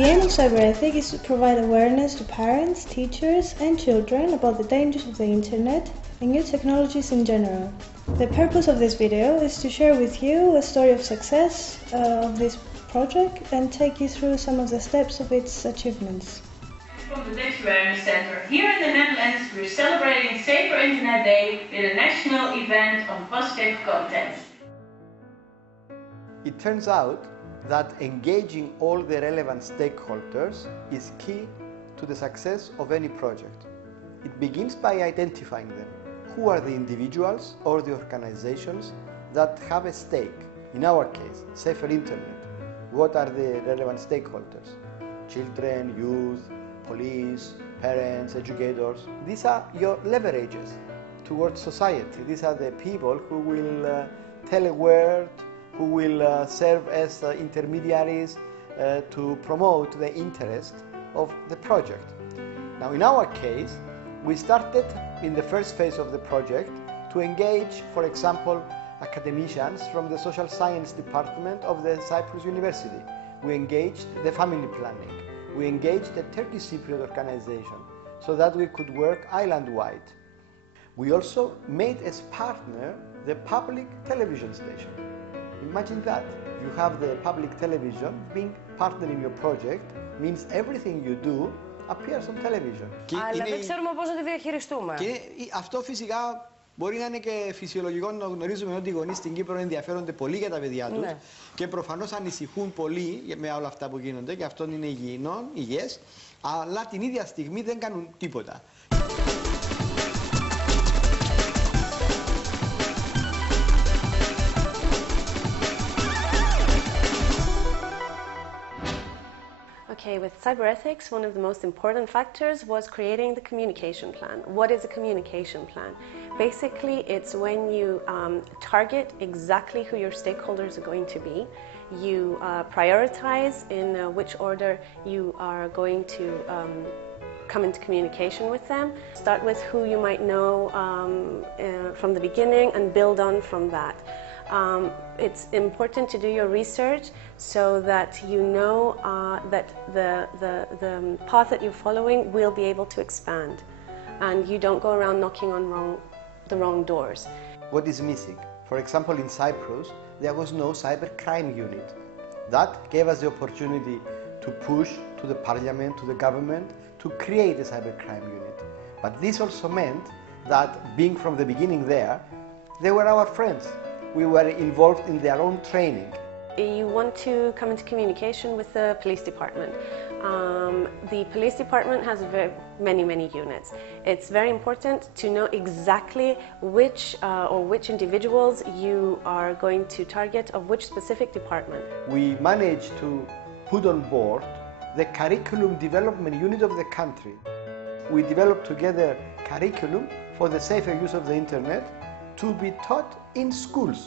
The aim of CyberEthics is to provide awareness to parents, teachers, and children about the dangers of the Internet and new technologies in general. The purpose of this video is to share with you a story of success of this project and take you through some of the steps of its achievements. From the Dutch Awareness Center here in the Netherlands, we're celebrating Safer Internet Day with a national event on positive content. It turns out that engaging all the relevant stakeholders is key to the success of any project. It begins by identifying them. Who are the individuals or the organizations that have a stake? In our case, Safer Internet. What are the relevant stakeholders? Children, youth, police, parents, educators. These are your leverages towards society. These are the people who will tell a word, who will serve as intermediaries to promote the interest of the project. Now, in our case, we started in the first phase of the project to engage, for example, academicians from the social science department of the Cyprus University. We engaged the family planning. We engaged the Turkish Cypriot organization so that we could work island-wide. We also made as partner the public television station. Imagine that. You have the public television being partner in your project means everything you do appears on television. Αλλά δεν ξέρουμε πώς να τη διαχειριστούμε. Και αυτό φυσικά μπορεί να είναι και φυσιολογικό να γνωρίζουμε ότι οι γονείς στην Κύπρο ενδιαφέρονται πολύ για τα παιδιά τους και προφανώς ανησυχούν πολύ με όλα αυτά που γίνονται και αυτό είναι υγιές, αλλά την ίδια στιγμή δεν κάνουν τίποτα. Okay, with CyberEthics, one of the most important factors was creating the communication plan. What is a communication plan? Basically, it's when you target exactly who your stakeholders are going to be. You prioritize in which order you are going to come into communication with them. Start with who you might know from the beginning and build on from that. It's important to do your research so that you know that the path that you're following will be able to expand and you don't go around knocking on the wrong doors. What is missing? For example, in Cyprus, there was no cybercrime unit. That gave us the opportunity to push to the parliament, to the government, to create a cybercrime unit. But this also meant that being from the beginning there, they were our friends. We were involved in their own training. You want to come into communication with the police department. The police department has many units. It's very important to know exactly which individuals you are going to target of which specific department. We managed to put on board the curriculum development unit of the country. We developed together curriculum for the safer use of the Internet to be taught in schools.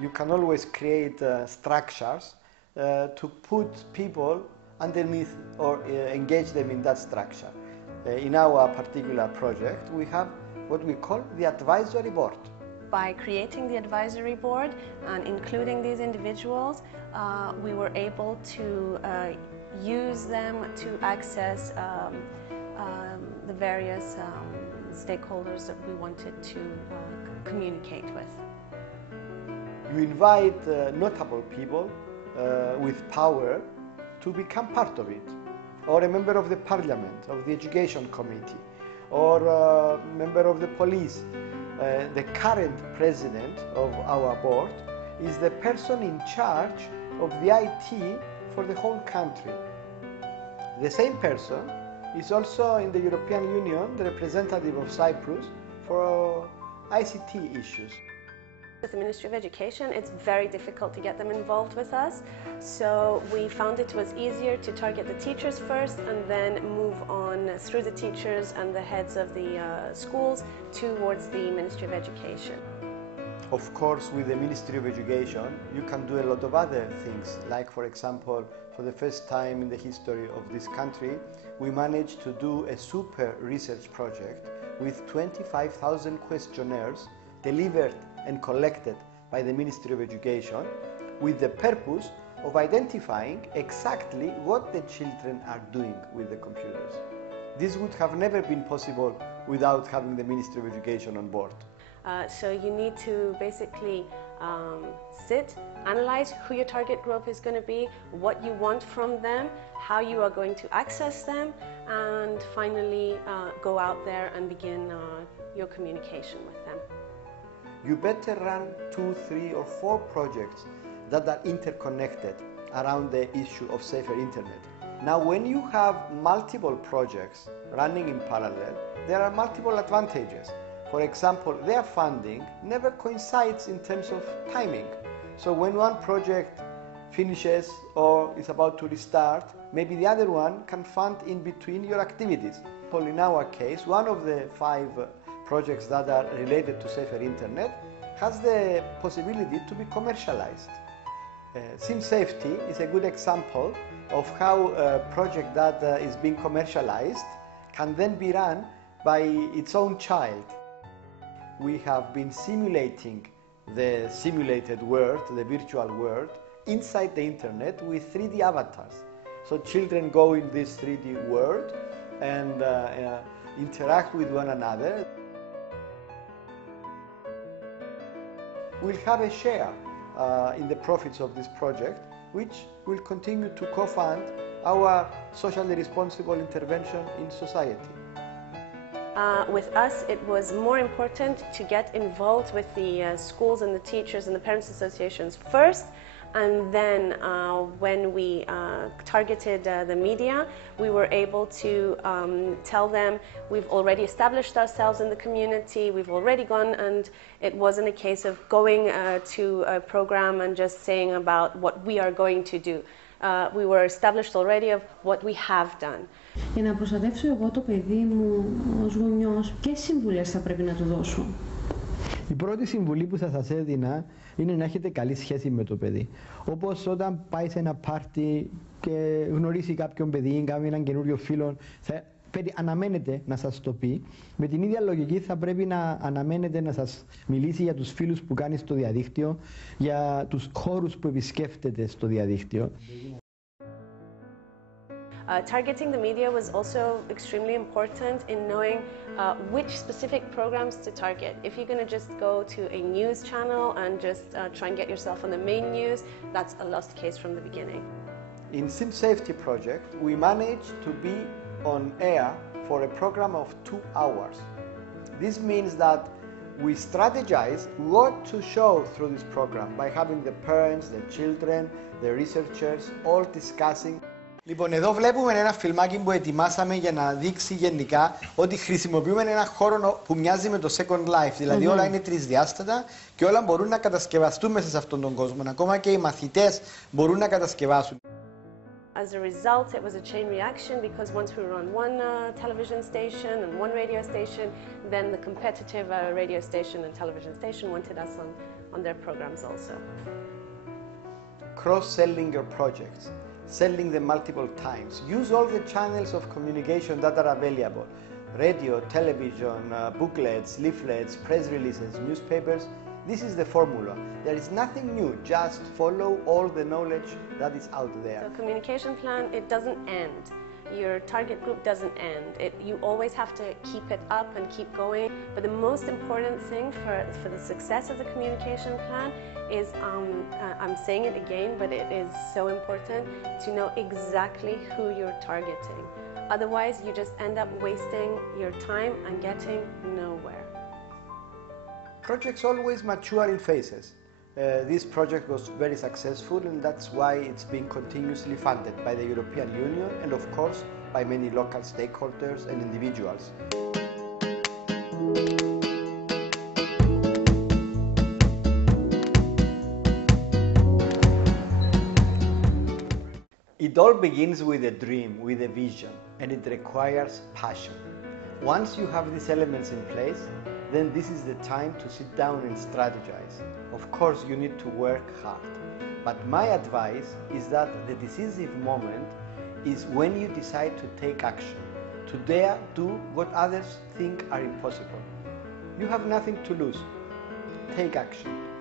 You can always create structures to put people underneath or engage them in that structure. In our particular project, we have what we call the advisory board. By creating the advisory board and including these individuals, we were able to use them to access the various stakeholders that we wanted to communicate with. You invite notable people with power to become part of it, or a member of the parliament, of the education committee, or a member of the police. The current president of our board is the person in charge of the IT for the whole country. The same person is also in the European Union the representative of Cyprus for ICT issues. With the Ministry of Education, it's very difficult to get them involved with us, so we found it was easier to target the teachers first and then move on through the teachers and the heads of the schools towards the Ministry of Education. Of course, with the Ministry of Education, you can do a lot of other things, like, for example, for the first time in the history of this country, we managed to do a super research project with 25,000 questionnaires delivered and collected by the Ministry of Education with the purpose of identifying exactly what the children are doing with the computers. This would have never been possible without having the Ministry of Education on board. So you need to basically sit, analyze who your target group is going to be, what you want from them, how you are going to access them, and finally go out there and begin your communication with them. You better run 2, 3, or 4 projects that are interconnected around the issue of safer internet. Now, when you have multiple projects running in parallel, there are multiple advantages. For example, their funding never coincides in terms of timing. So when one project finishes or is about to restart, maybe the other one can fund in between your activities. Well, in our case, one of the 5 projects that are related to safer internet has the possibility to be commercialized. SIM Safety is a good example of how a project that is being commercialized can then be run by its own child. We have been simulating the simulated world, the virtual world, inside the internet with 3D avatars. So children go in this 3D world and interact with one another. We'll have a share in the profits of this project, which will continue to co-fund our socially responsible intervention in society. With us, it was more important to get involved with the schools and the teachers and the parents' associations first, and then when we targeted the media, we were able to tell them we've already established ourselves in the community, we've already gone, and it wasn't a case of going to a program and just saying about what we are going to do. We were established already of what we have done. Για να προστατεύσω εγώ το παιδί μου ως γονιός, ποιες συμβουλές θα πρέπει να του δώσω? Η πρώτη συμβουλή που θα σας έδινα είναι να έχετε καλή σχέση με το παιδί. Όπως όταν πάει σε ένα πάρτι και γνωρίσει κάποιον παιδί ή κάποιον καινούριο φίλο, αναμένετε να σας το πει. Με την ίδια λογική θα πρέπει να αναμένετε να σας μιλήσει για τους φίλους που κάνει στο διαδίκτυο, για τους χώρους που επισκέφτεται στο διαδίκτυο. Targeting the media was also extremely important in knowing which specific programs to target. If you're going to just go to a news channel and just try and get yourself on the main news, that's a lost case from the beginning. In SIM Safety project, we managed to be on air for a program of 2 hours. This means that we strategize what to show through this program by having the parents, the children, the researchers all discussing. Λοιπόν, εδώ βλέπουμε ένα φιλμάκι που ετοιμάσαμε για να δείξει γενικά ότι χρησιμοποιούμε ένα χώρο που μοιάζει με το Second Life. Δηλαδή όλα είναι τρισδιάστατα και όλα μπορούν να κατασκευαστούν μέσα σε αυτόν τον κόσμο. Ακόμα και οι μαθητές μπορούν να κατασκευάσουν. As a result, it was a chain reaction because once we were on one television station and one radio station, then the competitive radio station and television station wanted us on their programs also. Cross-selling your projects, selling them multiple times. Use all the channels of communication that are available. Radio, television, booklets, leaflets, press releases, newspapers. This is the formula. There is nothing new, just follow all the knowledge that is out there. The communication plan, it doesn't end. Your target group doesn't end. You always have to keep it up and keep going. But the most important thing for the success of the communication plan is, I'm saying it again, but it is so important to know exactly who you're targeting. Otherwise, you just end up wasting your time and getting nowhere. Projects always mature in phases. This project was very successful, and that's why it's being continuously funded by the European Union and of course by many local stakeholders and individuals. It all begins with a dream, with a vision, and it requires passion. Once you have these elements in place, then this is the time to sit down and strategize. Of course, you need to work hard. But my advice is that the decisive moment is when you decide to take action, to dare do what others think are impossible. You have nothing to lose. Take action.